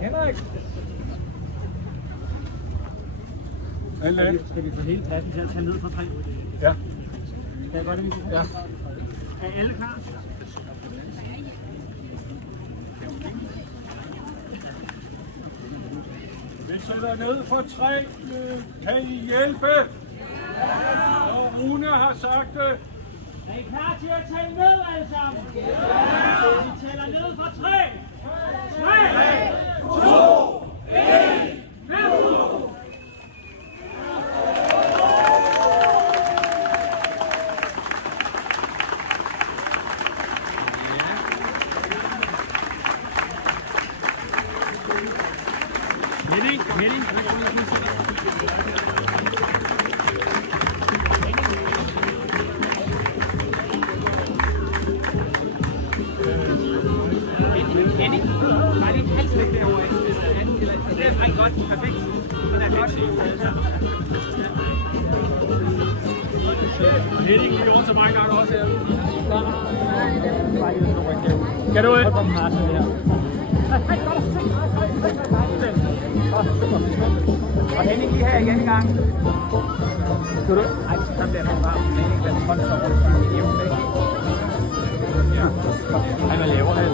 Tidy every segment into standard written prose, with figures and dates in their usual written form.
Henrik! Skal vi få hele pladsen til at tage ned fra 3? Ja. Kan jeg godt det, Mikkel? Ja. Er alle klar? Vi sætter ned for 3. Kan I hjælpe? Og Rune har sagt det. Er I klar til at tælle ned alle sammen? Ja! Vi tæller ned for 3. 3, 2, 1, nu! Henning. Bare lige en halv slik derovre. Det er rigtig godt. Perfekt. Den er godt. Henning lige over til mig en gang også her. Kan du ikke? Og Henning lige her igen i gang. Skal du? Ej, så bliver han bare. Henning bliver håndstopper. Ja. Han er lavere her.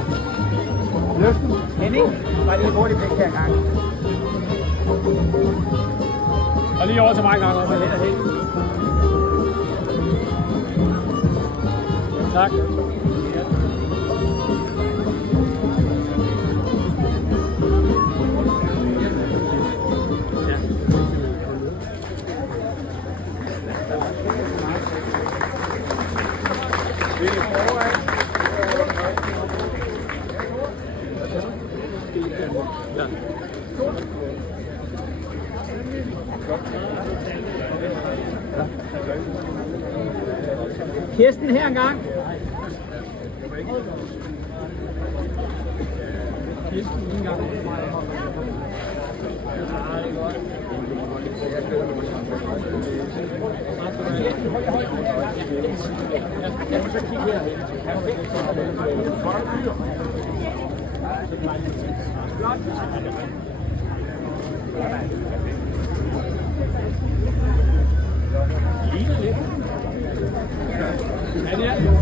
Løften. Henning, bare lige hurtigt væk her en gang. Og lige over til mig en gang også. Tak. Kirsten her engang. Kirsten en gang. Jeg må så kigge her.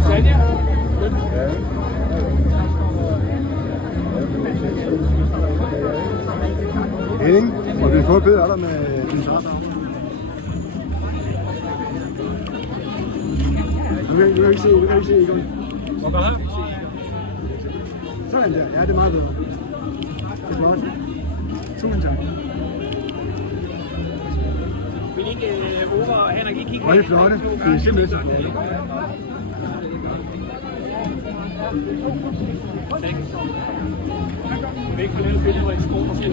Sanja. Henning, og vi får et bedre alder med din starter. Nu kan jeg ikke se, Egon. Hvor går her? Sådan der, ja, det er meget bedre. Det er flot. Tusind tak. Vil ikke Ove og Henrik ikke kigge? Og det er flotte. Det er simpelthen så flot. Vi vil ikke få lavet billeder i skole, måske.